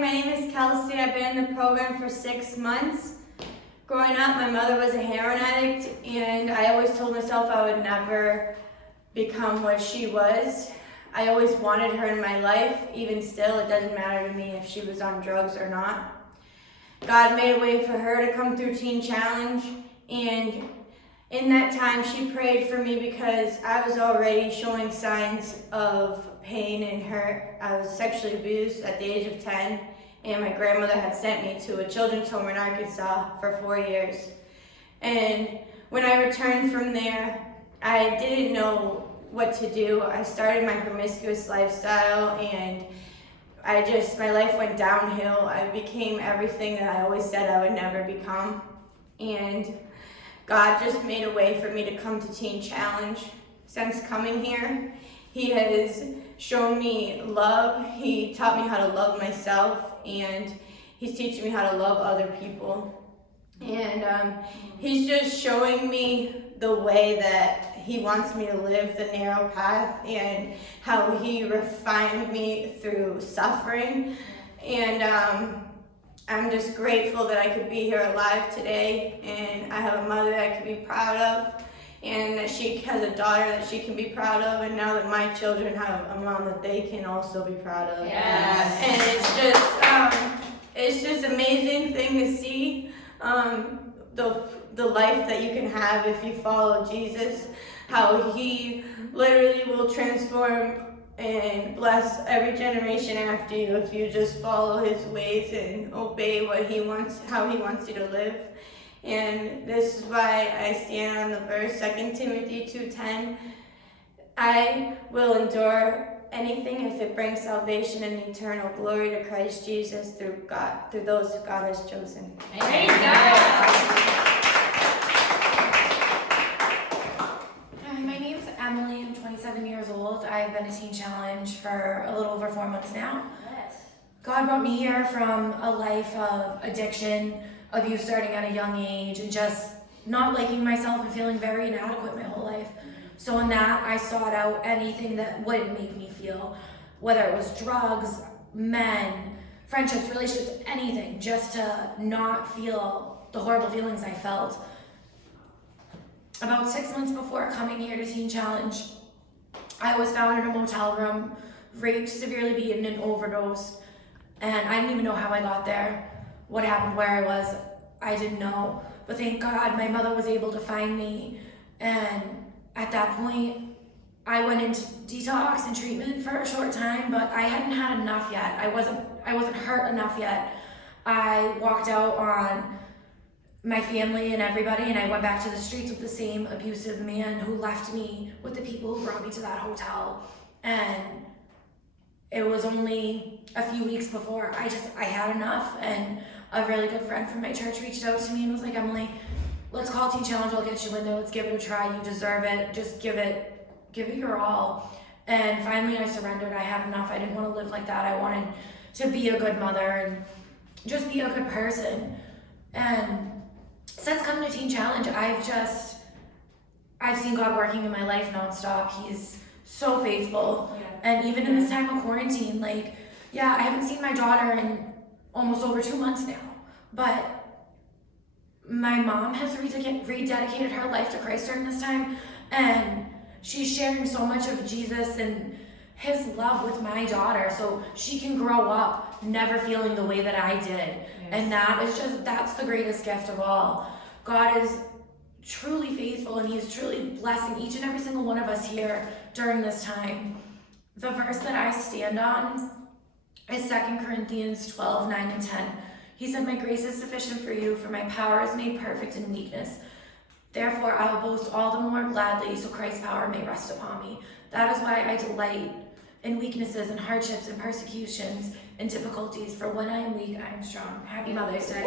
my name is Kelsey. I've been in the program for 6 months. Growing up, my mother was a heroin addict, and I always told myself I would never become what she was. I always wanted her in my life. Even still, it doesn't matter to me if she was on drugs or not. God made a way for her to come through Teen Challenge, and in that time, she prayed for me because I was already showing signs of pain and hurt. I was sexually abused at the age of 10, and my grandmother had sent me to a children's home in Arkansas for 4 years. And when I returned from there, I didn't know what to do. I started my promiscuous lifestyle, and my life went downhill. I became everything that I always said I would never become. And God just made a way for me to come to Teen Challenge. Since coming here, He has shown me love. He taught me how to love myself, and He's teaching me how to love other people. And He's just showing me the way that He wants me to live, the narrow path, and how He refined me through suffering. And I'm just grateful that I could be here alive today, and I have a mother that I can be proud of, and that she has a daughter that she can be proud of, and now that my children have a mom that they can also be proud of. Yes. And it's just amazing thing to see the life that you can have if you follow Jesus, how He literally will transform and bless every generation after you if you just follow His ways and obey what He wants, how He wants you to live. And this is why I stand on the verse 2 Timothy 2:10. I will endure anything if it brings salvation and eternal glory to Christ Jesus through those who God has chosen. Praise God. My name's Emily. I'm 27 years old. I've been a Teen Challenge for a little over 4 months now. Yes. God brought me here from a life of addiction, abuse starting at a young age, and just not liking myself and feeling very inadequate my whole life. So in that, I sought out anything that wouldn't make me feel, whether it was drugs, men, friendships, relationships, anything, just to not feel the horrible feelings I felt. About 6 months before coming here to Teen Challenge, I was found in a motel room, raped, severely beaten, and overdosed. And I didn't even know how I got there, what happened, where I was, I didn't know. But thank God my mother was able to find me. And at that point, I went into detox and treatment for a short time, but I hadn't had enough yet. I wasn't hurt enough yet. I walked out on my family and everybody, and I went back to the streets with the same abusive man who left me with the people who brought me to that hotel. And it was only a few weeks before I had enough, and a really good friend from my church reached out to me and was like, Emily, let's call Teen Challenge, I'll get you in there, let's give it a try, you deserve it, just give it your all. And finally I surrendered. I had enough. I didn't want to live like that. I wanted to be a good mother and just be a good person. And since coming to Teen Challenge, I've seen God working in my life nonstop. He's so faithful. Yeah. And even in this time of quarantine, I haven't seen my daughter in almost over 2 months now, but my mom has rededicated her life to Christ during this time, and she's sharing so much of Jesus and His love with my daughter so she can grow up never feeling the way that I did. Yes. And that's the greatest gift of all. God is truly faithful, and He is truly blessing each and every single one of us here during this time. The verse that I stand on is 2 Corinthians 12:9 and 10. He said, my grace is sufficient for you, for my power is made perfect in weakness. Therefore, I will boast all the more gladly, so Christ's power may rest upon me. That is why I delight in weaknesses and hardships and persecutions and difficulties, for when I am weak, I am strong. Happy Mother's Day.